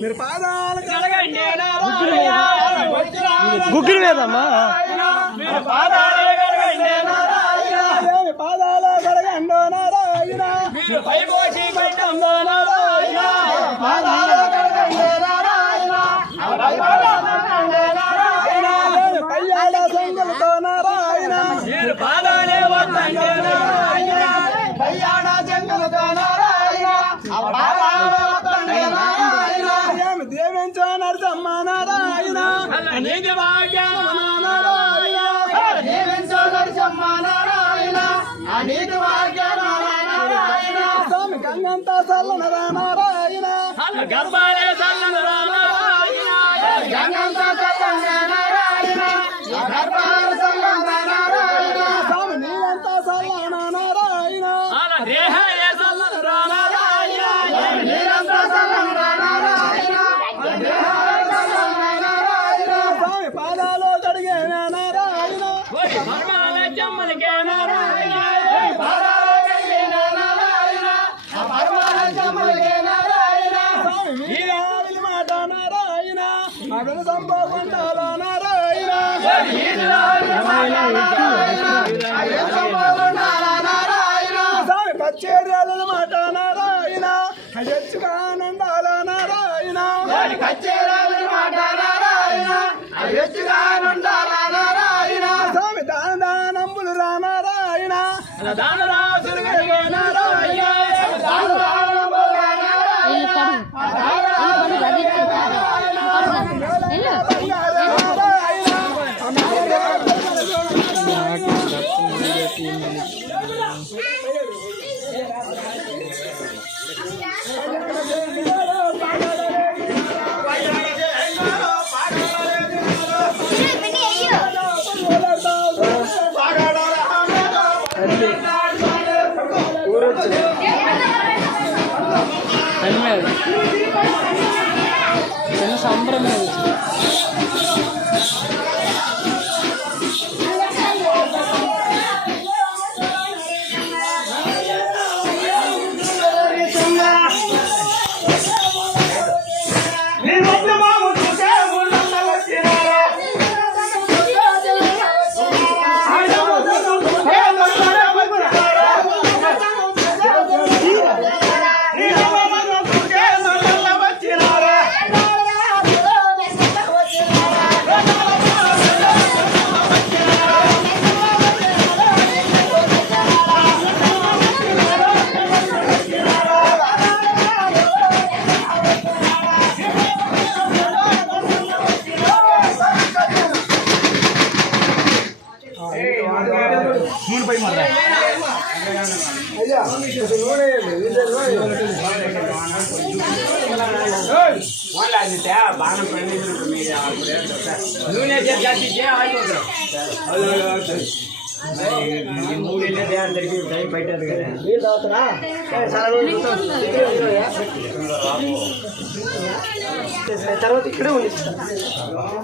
మీరు పాదాలు గుగ్గిరి వేదమ్మా పాదాలు కడగండో నారాయణ పైపోసి పెట్టంలో నారాయణ పాదాలు కడగండో నారాయణ పయ్యాడ సంగలతో నారాయణ పాదాలే వద్దండే నారాయణ పయ్యాడ జంగలతో నారాయణ దేవించో నరసమ్మ నారాయణ నీతి వాక్యాన నారాయణ దేవించో నరసమ్మ నారాయణ నీతి వాక్యాన నారాయణ స్వామి గంగంత చల్లనరా నారాయణ గర్భాలే చల్లనరా నారాయణ గంగంత చల్లన నారాయణ గర్భాలే చల్లన నారాయణ స్వామి నీలంత చల్లన నారాయణ దేహలే చల్లనరా నారాయణ నీలంత చల్లనరా నారాయణ స్వామి పాదాలు కడిగే నారాయణ జమ్మలకే నారాయణ పాదాలు కడిగే నారాయణ జమ్మలకే నారాయణ స్వామి వీరాది మాట నారాయణ అడుగు సంభోగుంటాలో నారాయణ స్వామి కచ్చేర్యాల మాట నారాయణ హెచ్చుగానందాల నారాయణ కచ్చేరాల మాట నారాయణ హెచ్చుగానందాల నారాయణ స్వామి దాన దానంబులు రా నారాయణ దాన రాసులు కలిగే నారాయణ దాన దానంబులు రా సంబరం బాణం నూనె మూడేళ్ళ అందరికి టైం పెట్టదు కదా తర్వాత ఇక్కడే ఉంది.